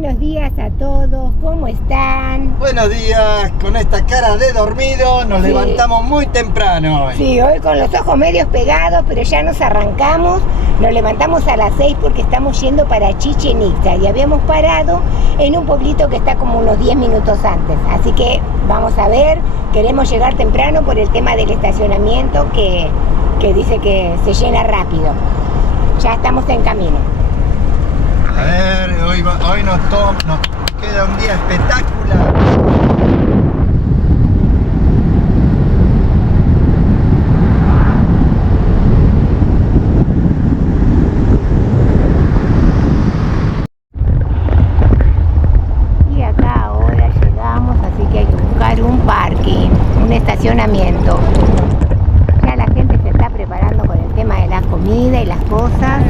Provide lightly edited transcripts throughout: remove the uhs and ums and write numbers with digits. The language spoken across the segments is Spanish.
Buenos días a todos, ¿cómo están? Buenos días, con esta cara de dormido nos levantamos muy temprano hoy. Sí, hoy con los ojos medios pegados, pero ya nos arrancamos. Nos levantamos a las 6 porque estamos yendo para Chichén Itzá y habíamos parado en un pueblito que está como unos 10 minutos antes. Así que vamos a ver, queremos llegar temprano por el tema del estacionamiento que dice que se llena rápido. Ya estamos en camino. A ver, hoy nos queda un día espectacular. Y acá ahora llegamos, así que hay que buscar un parking, un estacionamiento. Ya la gente se está preparando con el tema de la comida y las cosas.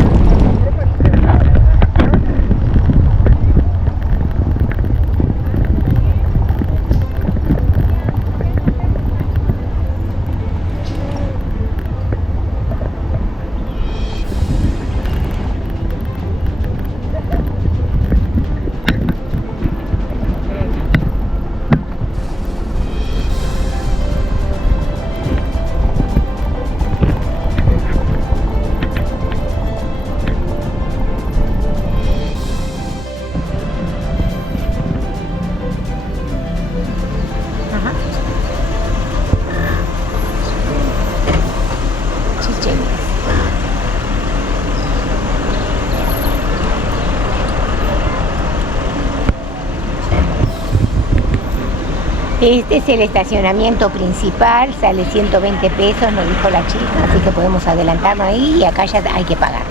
Este es el estacionamiento principal, sale 120 pesos, nos dijo la chica, así que podemos adelantarnos ahí y acá ya hay que pagar.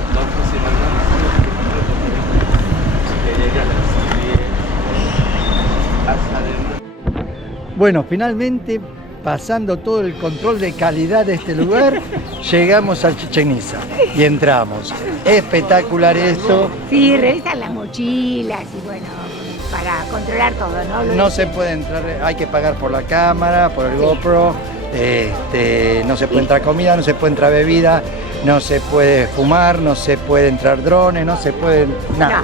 Bueno, finalmente, pasando todo el control de calidad de este lugar, llegamos al Chichén Itzá y entramos. Espectacular esto. Sí, revisan las mochilas y bueno, para controlar todo, ¿no? No se puede entrar, hay que pagar por la cámara, por el GoPro, no se puede entrar comida, no se puede entrar bebida, no se puede fumar, no se puede entrar drones, no se puede nada. No.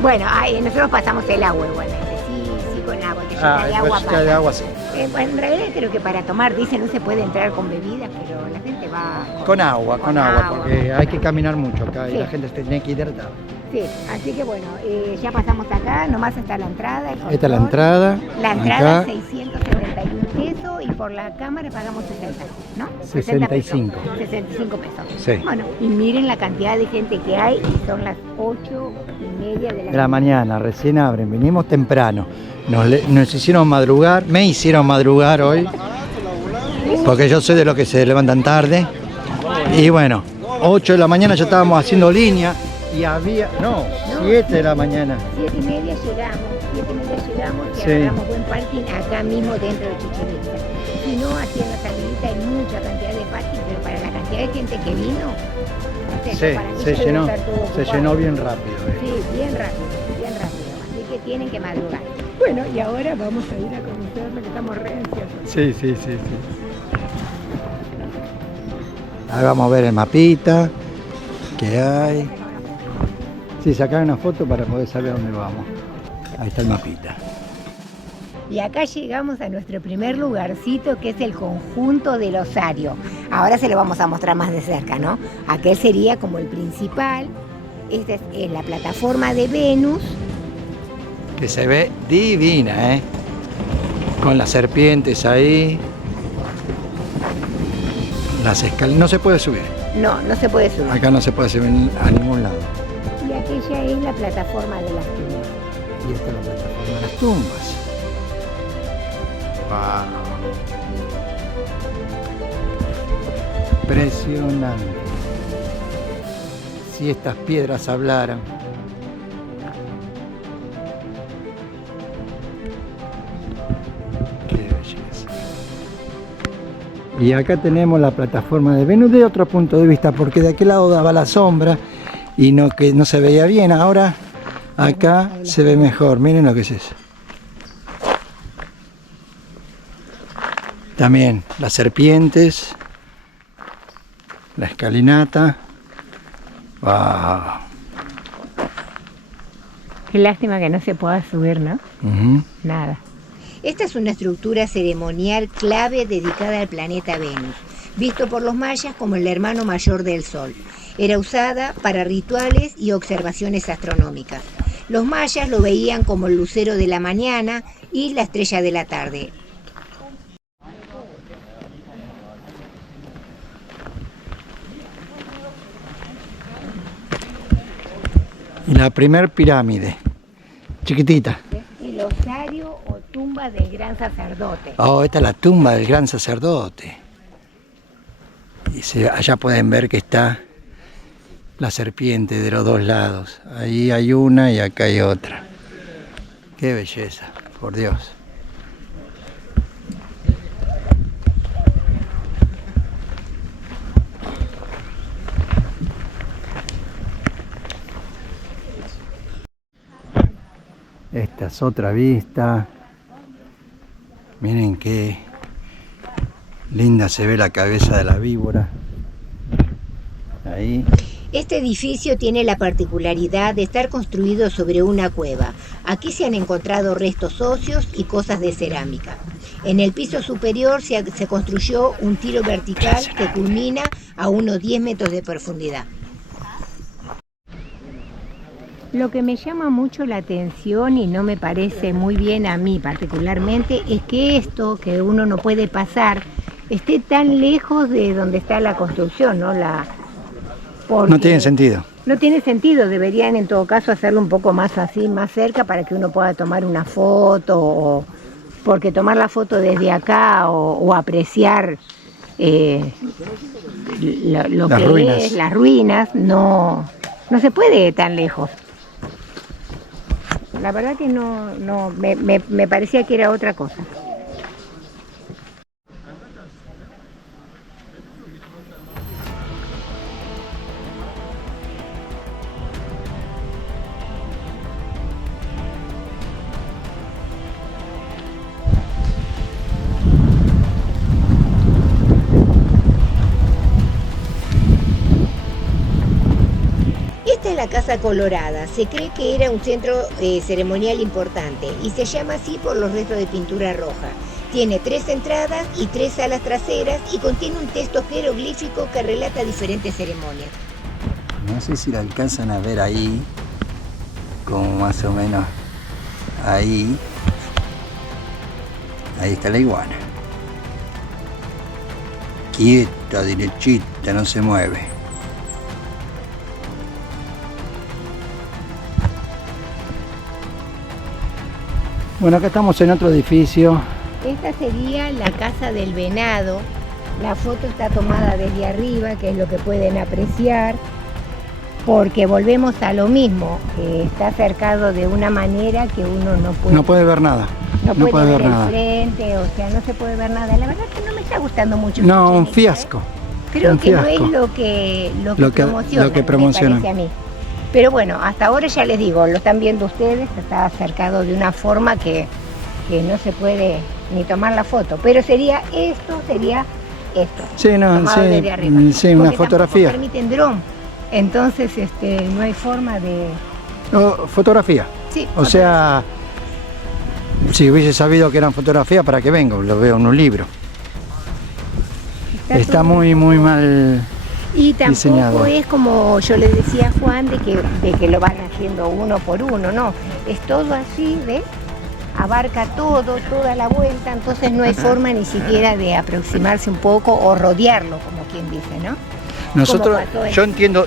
Bueno, nosotros pasamos el agua igualmente, sí, con agua, que de agua pues de agua sí. Bueno, en realidad creo que para tomar, dicen, no se puede entrar con bebidas, pero la gente va... Con agua, porque hay que caminar mucho acá y la gente se tiene que hidratar. Sí, así que bueno, ya pasamos acá, nomás está la entrada. Esta es la entrada. La entrada es 671 pesos y por la cámara pagamos 60, ¿no? 65. 65 pesos. Sí. Bueno, y miren la cantidad de gente que hay y son las 8:30 de la mañana, recién abren, vinimos temprano. Nos hicieron madrugar, me hicieron madrugar hoy, porque yo soy de los que se levantan tarde. Y bueno, 8 de la mañana ya estábamos haciendo línea. Y había, 7 de la mañana. 7:30 llegamos y agarramos buen parking acá mismo dentro de Chichén Itzá. Si no, aquí en la salidita hay mucha cantidad de parking, pero para la cantidad de gente que vino, no sé, se llenó bien rápido. Sí, bien rápido, así que tienen que madrugar. Bueno, y ahora vamos a ir a conocerlo, que estamos re ansiosos. Sí. Ahí vamos a ver el mapita que hay. Sí, sacar una foto para poder saber dónde vamos. Ahí está el mapita. Y acá llegamos a nuestro primer lugarcito, que es el conjunto del Osario. Ahora se lo vamos a mostrar más de cerca, ¿no? Aquel sería como el principal. Esta es la plataforma de Venus. Que se ve divina, ¿eh? Con las serpientes ahí. Las escaleras. No se puede subir. No se puede subir. Acá no se puede subir a ningún lado. Y aquella es la plataforma de las tumbas. Y esta es la plataforma de las tumbas. Wow. Impresionante. Si estas piedras hablaran. Qué belleza. Y acá tenemos la plataforma de Venus de otro punto de vista, porque de aquel lado daba la sombra y que no se veía bien. Ahora acá se ve mejor. Miren lo que es eso. También las serpientes, la escalinata. ¡Wow! Qué lástima que no se pueda subir, ¿no? Ujú. Nada. Esta es una estructura ceremonial clave dedicada al planeta Venus, visto por los mayas como el hermano mayor del Sol. Era usada para rituales y observaciones astronómicas. Los mayas lo veían como el lucero de la mañana y la estrella de la tarde. Y la primer pirámide, chiquitita. El osario o tumba del gran sacerdote. Oh, esta es la tumba del gran sacerdote. Y allá pueden ver que está la serpiente de los dos lados. Ahí hay una y acá hay otra. Qué belleza, por Dios. Esta es otra vista. Miren qué linda se ve la cabeza de la víbora. Ahí. Este edificio tiene la particularidad de estar construido sobre una cueva. Aquí se han encontrado restos óseos y cosas de cerámica. En el piso superior se construyó un tiro vertical que culmina a unos 10 metros de profundidad. Lo que me llama mucho la atención y no me parece muy bien a mí particularmente es que esto que uno no puede pasar esté tan lejos de donde está la construcción, ¿no? No tiene sentido. No tiene sentido, deberían en todo caso hacerlo un poco más así, más cerca para que uno pueda tomar una foto, porque tomar la foto desde acá o apreciar lo Las que ruinas. es, las ruinas, no se puede tan lejos. La verdad que me parecía que era otra cosa. Esta es la Casa Colorada. Se cree que era un centro ceremonial importante y se llama así por los restos de pintura roja. Tiene 3 entradas y 3 salas traseras y contiene un texto jeroglífico que relata diferentes ceremonias. No sé si la alcanzan a ver ahí, como más o menos ahí. Ahí está la iguana. Quieta, derechita, no se mueve. Bueno, acá estamos en otro edificio. Esta sería la Casa del Venado. La foto está tomada desde arriba, que es lo que pueden apreciar, porque volvemos a lo mismo, que está cercado de una manera que uno No puede ver nada. no puede ver el nada. frente, o sea, no se puede ver nada. La verdad que no me está gustando mucho. No, un Chichen Itza, fiasco. Creo un que no fiasco. es lo que Lo que promocionan. me parece a mí. Pero bueno, hasta ahora ya les digo, lo están viendo ustedes, está cercado de una forma que no se puede ni tomar la foto. Pero sería esto. Sí, no, tomado desde arriba. sí, una Porque fotografía. tampoco permiten dron. Entonces no hay forma de... No, fotografía. Sí, O sea, si hubiese sabido que eran fotografías, ¿para qué vengo? Lo veo en un libro. Está todo- muy mal. Y tampoco diseñado. es como yo le decía a Juan de que lo van haciendo uno por uno, no. Es todo así, ¿ves? Abarca todo, toda la vuelta, entonces no hay forma ni siquiera de aproximarse un poco o rodearlo, como quien dice, ¿no? Nosotros, Como pasó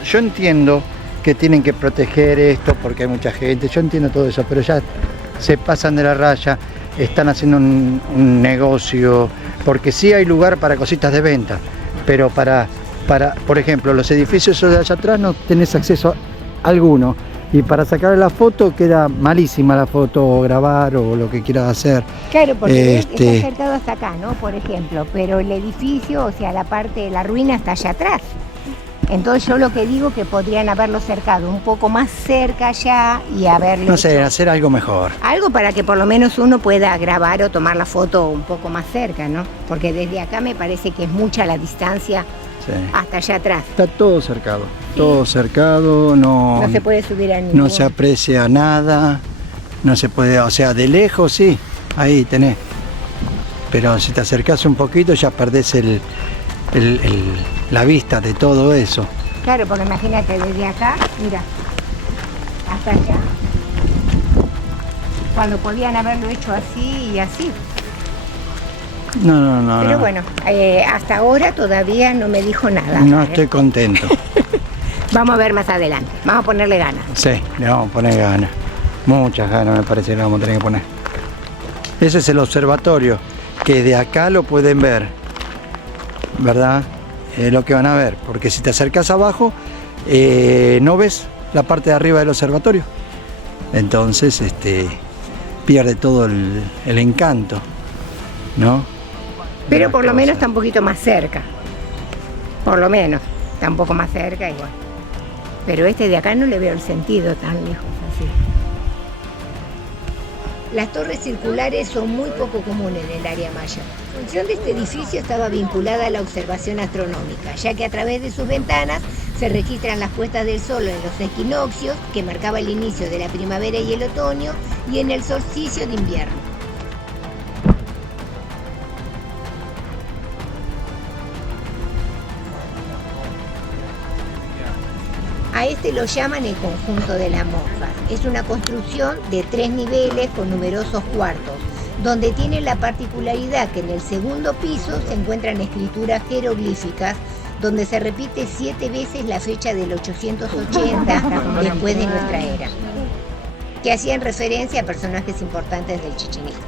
yo entiendo que tienen que proteger esto porque hay mucha gente, yo entiendo todo eso, pero ya se pasan de la raya, están haciendo un negocio, porque sí hay lugar para cositas de venta, pero para por ejemplo, los edificios de allá atrás no tenés acceso a alguno, y para sacar la foto queda malísima la foto, o grabar o lo que quieras hacer. Claro, porque está acercado hasta acá, ¿no? Por ejemplo, pero el edificio, o sea, la parte de la ruina está allá atrás. Entonces yo lo que digo que podrían haberlo cercado un poco más cerca ya y haberlo No sé, hecho hacer algo mejor. algo para que por lo menos uno pueda grabar o tomar la foto un poco más cerca, ¿no? Porque desde acá me parece que es mucha la distancia Sí. hasta allá atrás. Está todo cercado, todo cercado, no, No se puede subir a ningún. no se aprecia nada, no se puede, o sea, de lejos sí, ahí tenés. Pero si te acercás un poquito ya perdés la vista de todo eso. Claro, porque imagínate, desde acá, mira, hasta allá. Cuando podían haberlo hecho así y así. No. Pero bueno, hasta ahora todavía no me dijo nada. No estoy contento. Vamos a ver más adelante, vamos a ponerle ganas. Sí, le vamos a poner ganas. Muchas ganas me parece que le vamos a tener que poner. Ese es el observatorio, que de acá lo pueden ver, ¿verdad? Es lo que van a ver, porque si te acercas abajo, no ves la parte de arriba del observatorio. Entonces, pierde todo el encanto, ¿no? Pero por lo menos está un poquito más cerca. Por lo menos, está un poco más cerca igual. Pero este de acá no le veo el sentido tan lejos así. Las torres circulares son muy poco comunes en el área maya. La función de este edificio estaba vinculada a la observación astronómica, ya que a través de sus ventanas se registran las puestas del sol en los equinoccios, que marcaba el inicio de la primavera y el otoño, y en el solsticio de invierno. A este lo llaman el conjunto de las monjas. Es una construcción de 3 niveles con numerosos cuartos, donde tiene la particularidad que en el segundo piso se encuentran escrituras jeroglíficas, donde se repite 7 veces la fecha del 880 después de nuestra era, que hacían referencia a personajes importantes del Chichén Itzá.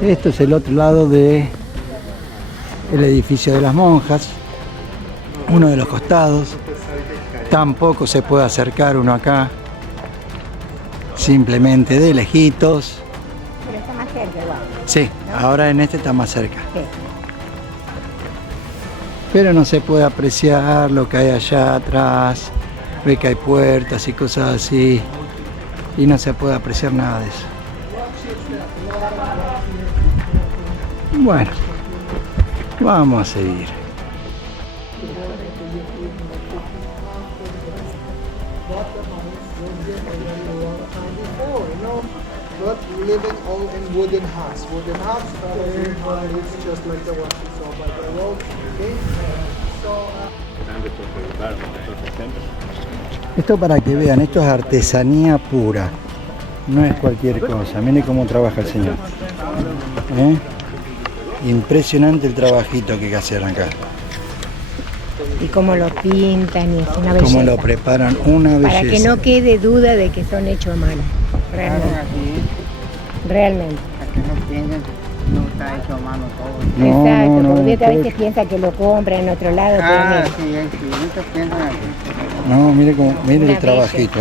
Esto es el otro lado de el edificio de las monjas, uno de los costados. Tampoco se puede acercar uno acá, simplemente de lejitos. Pero está más cerca igual. Sí, ahora en este está más cerca. Sí. Pero no se puede apreciar lo que hay allá atrás. Ve que hay puertas y cosas así, y no se puede apreciar nada de eso. Bueno, vamos a seguir. But living all in wooden huts. Wooden huts, it's just like the one we saw by the road. Okay? Esto para que vean, esto es artesanía pura. No es cualquier cosa. Miren cómo trabaja el señor. Impresionante el trabajito que hay que hacer acá. Y cómo lo pintan, y es una belleza. Cómo lo preparan, una belleza. Para que no quede duda de que son hechos a mano. Realmente. Para que no piensen, no está hecho a mano todo. No, Exacto, no, porque a no, veces piensa que lo compra en otro lado. Ah, pero mira. sí, muchos piensan así. No, mire Una el trabajito,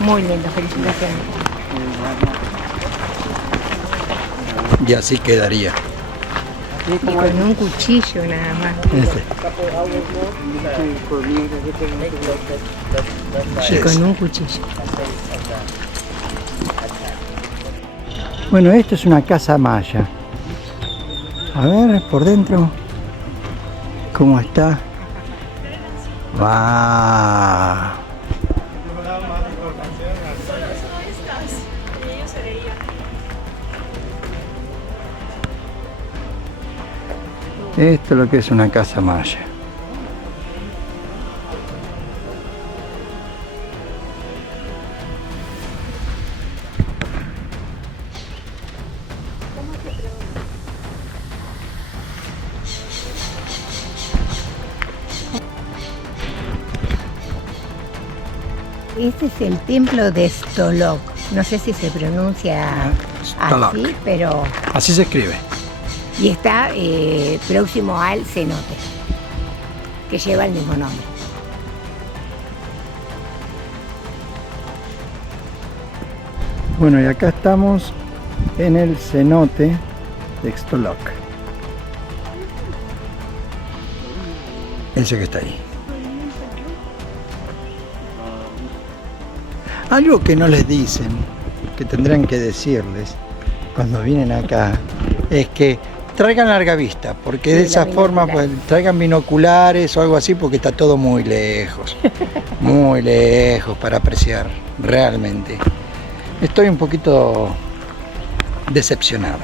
Muy lindo, felicitaciones. Y así quedaría. Y con un cuchillo nada más. Y con un cuchillo. Bueno, esto es una casa maya. A ver, por dentro. ¿Cómo está? ¡Wow! Esto es lo que es una casa maya. Este es el templo de Stolok. No sé si se pronuncia Stolok. así, pero... Así se escribe. Y está próximo al cenote. que lleva el mismo nombre. Bueno, y acá estamos en el cenote de Xtolok. Ese que está ahí. Algo que no les dicen, que tendrán que decirles cuando vienen acá, es que traigan larga vista, porque de esa forma pues, traigan binoculares o algo así, porque está todo muy lejos para apreciar realmente. Estoy un poquito decepcionado.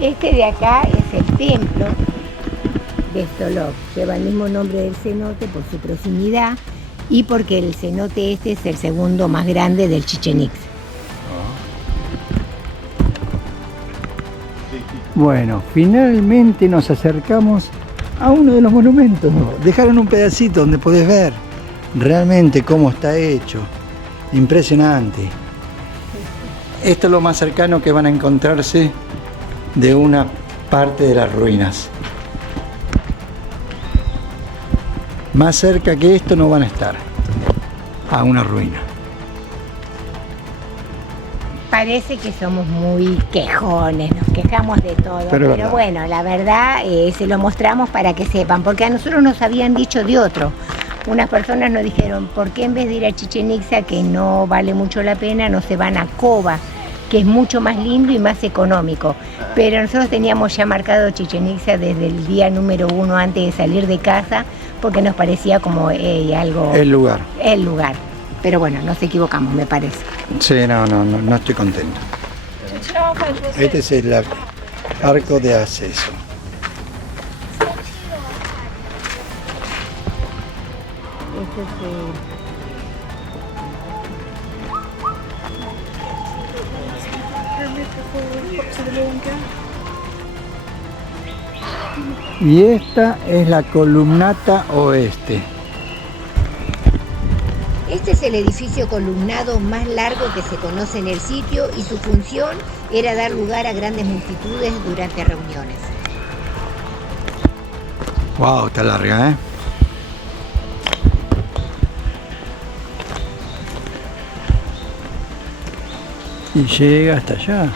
Este de acá es el templo de Xtolok. Lleva el mismo nombre del cenote por su proximidad y porque el cenote este es el segundo más grande del Chichén Itzá. Bueno, finalmente nos acercamos a uno de los monumentos. Dejaron un pedacito donde podés ver realmente cómo está hecho. Impresionante. Esto es lo más cercano que van a encontrarse de una parte de las ruinas. Más cerca que esto no van a estar, a una ruina. Parece que somos muy quejones, nos quejamos de todo, pero bueno, la verdad se lo mostramos para que sepan, porque a nosotros nos habían dicho de otro. Unas personas nos dijeron, ¿por qué en vez de ir a Chichén Itzá, que no vale mucho la pena, no se van a Koba, que es mucho más lindo y más económico? Pero nosotros teníamos ya marcado Chichén Itzá desde el día número 1 antes de salir de casa, porque nos parecía como algo... El lugar. El lugar. Pero bueno, nos equivocamos, me parece. Sí, no estoy contento. Este es el arco de acceso. Y esta es la columnata oeste. Este es el edificio columnado más largo que se conoce en el sitio y su función era dar lugar a grandes multitudes durante reuniones. Wow, está larga, ¿eh? Y llega hasta allá.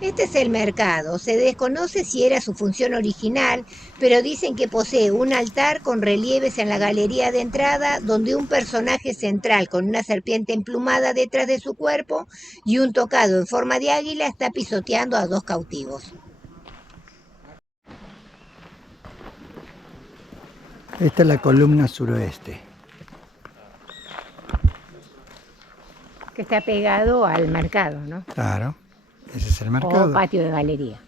Este es el mercado. Se desconoce si era su función original, pero dicen que posee un altar con relieves en la galería de entrada, donde un personaje central con una serpiente emplumada detrás de su cuerpo y un tocado en forma de águila está pisoteando a dos cautivos. Esta es la columna suroeste. Que está pegado al mercado, ¿no? Claro, ese es el mercado. O patio de galería.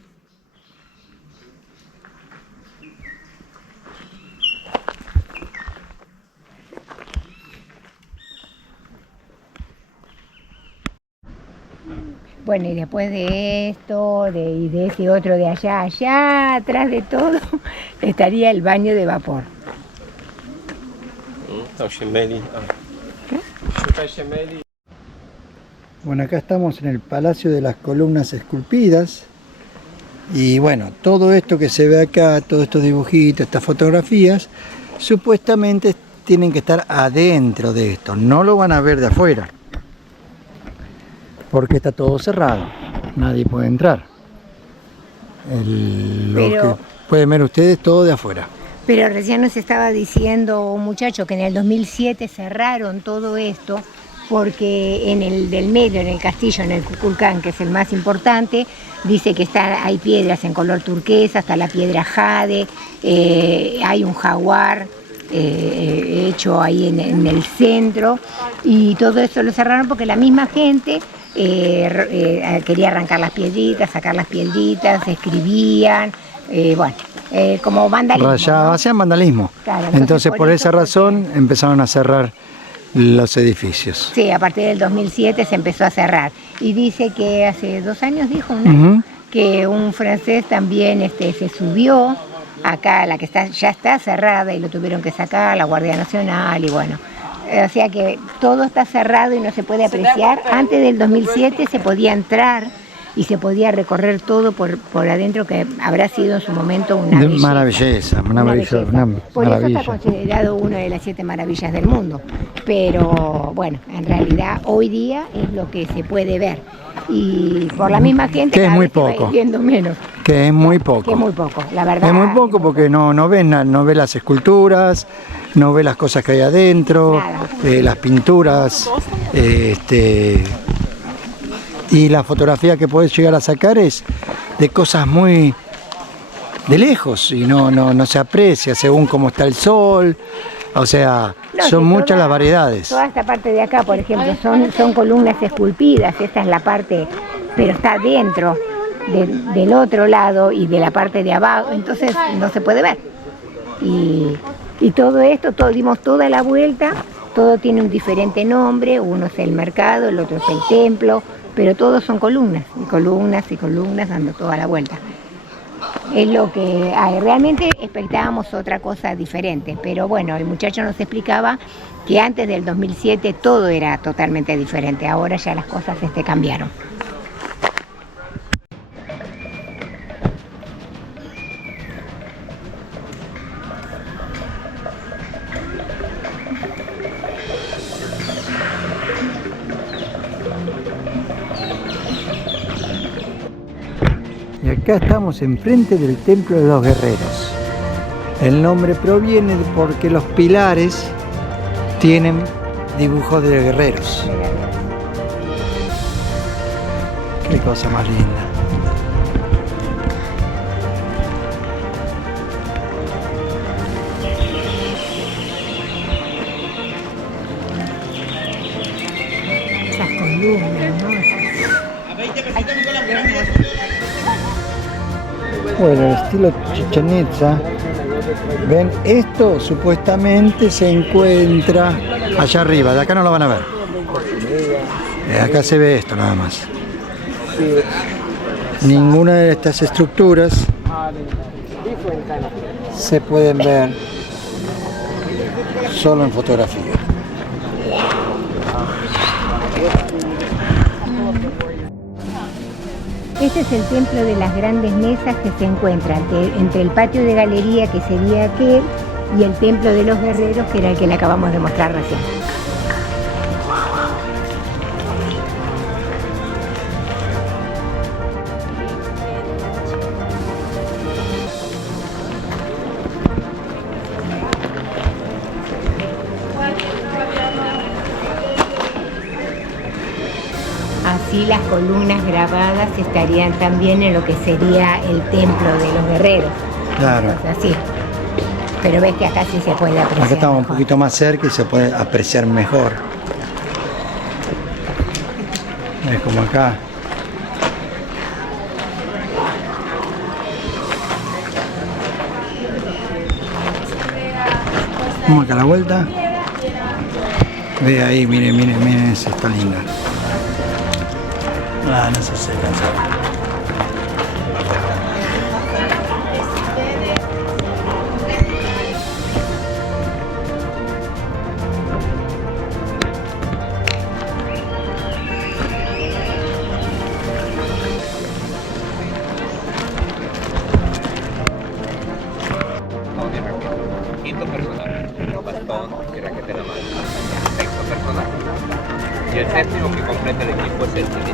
Bueno, y después de esto, y de ese otro de allá, atrás de todo, estaría el baño de vapor. Bueno, acá estamos en el Palacio de las Columnas Esculpidas. Y bueno, todo esto que se ve acá, todos estos dibujitos, estas fotografías, supuestamente tienen que estar adentro de esto. No lo van a ver de afuera, porque está todo cerrado. Nadie puede entrar. Lo que pueden ver ustedes todo de afuera. Pero recién nos estaba diciendo un muchacho que en el 2007 cerraron todo esto porque en el del medio, en el castillo, en el Kukulcán, que es el más importante, dice que hay piedras en color turquesa, hasta la piedra jade, hay un jaguar hecho ahí en el centro, y todo eso lo cerraron porque la misma gente quería arrancar las piedritas, sacar las piedritas, escribían, como vandalismo. ¿No? Hacían vandalismo. Claro, entonces por esa razón empezaron a cerrar los edificios. Sí, a partir del 2007 se empezó a cerrar. Y dice que hace 2 años, dijo, ¿no? Que un francés también se subió acá, la que ya está cerrada, y lo tuvieron que sacar, la Guardia Nacional, y bueno, O sea que todo está cerrado y no se puede apreciar. Antes del 2007 se podía entrar y se podía recorrer todo por adentro, que habrá sido en su momento una belleza. Una Por eso maravilla. está considerado una de las 7 maravillas del mundo. Pero bueno, en realidad hoy día es lo que se puede ver. Y por la misma gente Que es cada muy vez se va poco. viendo menos. Que es muy poco. Que es muy poco, la verdad. Es muy poco porque no ves no ves las esculturas, no ves las cosas que hay adentro, Nada. las pinturas, y la fotografía que podés llegar a sacar es de cosas muy de lejos y no se aprecia según cómo está el sol. O sea, No, son que muchas toda- las variedades. Toda esta parte de acá, por ejemplo, son columnas esculpidas. Esta es la parte, pero está dentro del otro lado y de la parte de abajo, entonces no se puede ver. Y todo esto, dimos toda la vuelta, todo tiene un diferente nombre, uno es el mercado, el otro es el templo, pero todos son columnas, y columnas y columnas dando toda la vuelta. Es lo que hay. Realmente expectábamos otra cosa diferente, pero bueno, el muchacho nos explicaba que antes del 2007 todo era totalmente diferente, ahora ya las cosas cambiaron. Y acá estamos enfrente del Templo de los Guerreros. El nombre proviene porque los pilares tienen dibujos de guerreros. Qué cosa más linda. Esas columnas, ¿no? Bueno, el estilo Chichén Itzá. Ven, esto supuestamente se encuentra allá arriba, de acá no lo van a ver. Acá se ve esto nada más. Ninguna de estas estructuras se pueden ver solo en fotografía. Este es el templo de las grandes mesas que se encuentra entre el patio de galería, que sería aquel, y el templo de los guerreros, que era el que le acabamos de mostrar recién. Así las columnas grabadas estarían también en lo que sería el templo de los guerreros. Claro. O sea, sí. Pero ves que acá sí se puede apreciar. Acá estamos un mejor. poquito más cerca y se puede apreciar mejor. Es como acá. Vamos acá a la vuelta. Ve ahí, miren, esa está linda. Ah, no se seca. Quinto personaje, bastón, que raqueta en la mano. Sexto personaje. Y el séptimo que completa el equipo es el siguiente.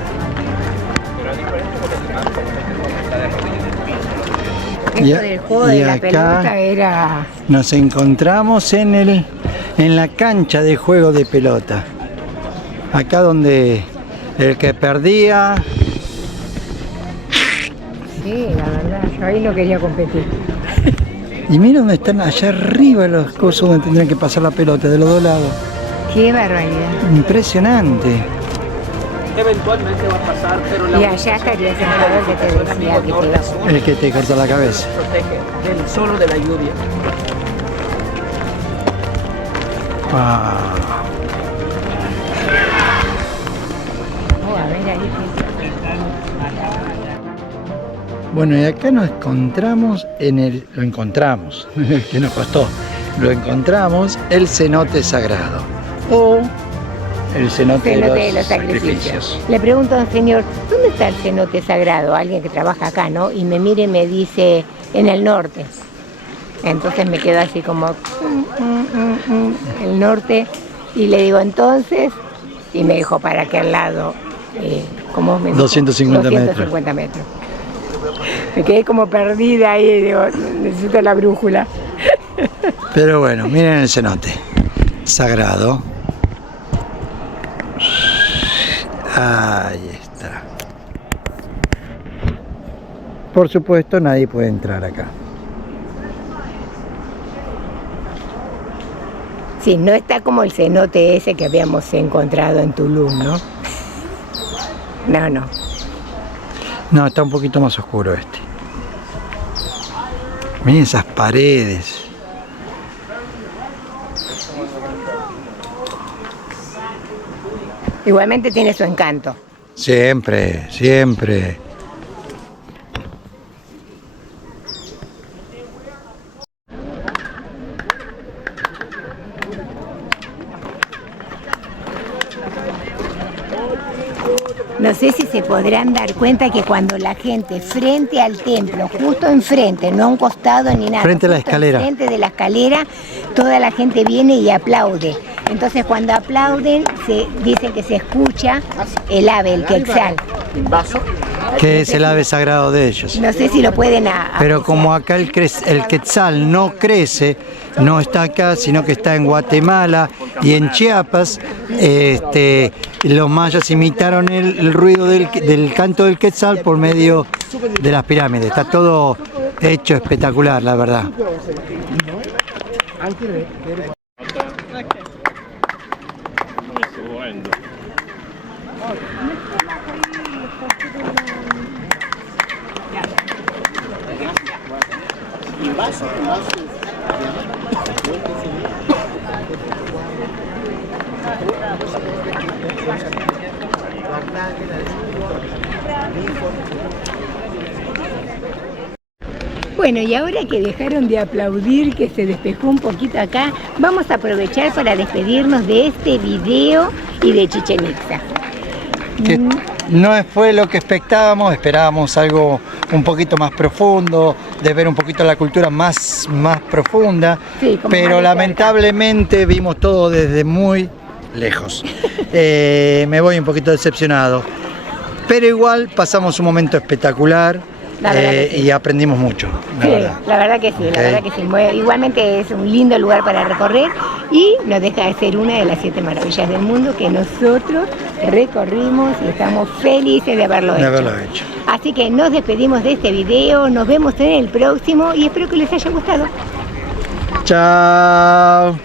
Pero es diferente porque el demás está de rodillas en el piso. Esto del juego de la pelota era... Nos encontramos en la cancha de juego de pelota. Acá donde el que perdía... Sí, la verdad, yo ahí no quería competir. Y mira dónde están allá arriba los cosas donde tendrían que pasar la pelota, de los dos lados. Qué barbaridad. Impresionante. Eventualmente va a pasar, pero Y allá estaría sentado el que te decía que te iba a... El que te cortó la cabeza. protege del solo de la lluvia. Ah, Oh, a ver, ahí bueno, y acá nos encontramos lo encontramos, que nos costó, lo encontramos el cenote sagrado. o el cenote Cenote de los sacrificios. Le pregunto al señor, ¿dónde está el cenote sagrado? Alguien que trabaja acá, ¿no? Y me mira y me dice, en el norte. Entonces me quedo así como, el norte. Y le digo, entonces, y me dijo, para aquel lado, ¿cómo me dijo? 250 metros. 250 metros. Me quedé como perdida ahí, digo, necesito la brújula. Pero bueno, miren el cenote sagrado. Ahí está. Por supuesto, nadie puede entrar acá. Sí, no está como el cenote ese que habíamos encontrado en Tulum, ¿no? No, no. No, está un poquito más oscuro este. Miren esas paredes. Igualmente tiene su encanto. Siempre, siempre. No sé si se podrán dar cuenta que cuando la gente frente al templo, justo enfrente, no a un costado ni nada, Frente a la justo escalera. Frente de la escalera, toda la gente viene y aplaude. Entonces cuando aplauden, se dice que se escucha el ave, el quetzal. Que es el ave sagrado de ellos. No sé si lo pueden Pero apreciar. como acá el quetzal no crece, no está acá, sino que está en Guatemala y en Chiapas, los mayas imitaron el ruido del canto del quetzal por medio de las pirámides. Está todo hecho espectacular, la verdad. Bueno, y ahora que dejaron de aplaudir, que se despejó un poquito acá, vamos a aprovechar para despedirnos de este video y de Chichén Itzá. Que no fue lo que esperábamos algo un poquito más profundo, de ver un poquito la cultura más profunda, Sí, como pero más de lamentablemente vimos todo desde muy lejos. Me voy un poquito decepcionado, pero igual pasamos un momento espectacular. La verdad que sí. Y aprendimos mucho, la Sí, verdad. la verdad que sí, la Ok. verdad que sí. Igualmente es un lindo lugar para recorrer y no deja de ser una de las 7 maravillas del mundo que nosotros recorrimos y estamos felices de haberlo hecho. Así que nos despedimos de este video, nos vemos en el próximo y espero que les haya gustado. Chao.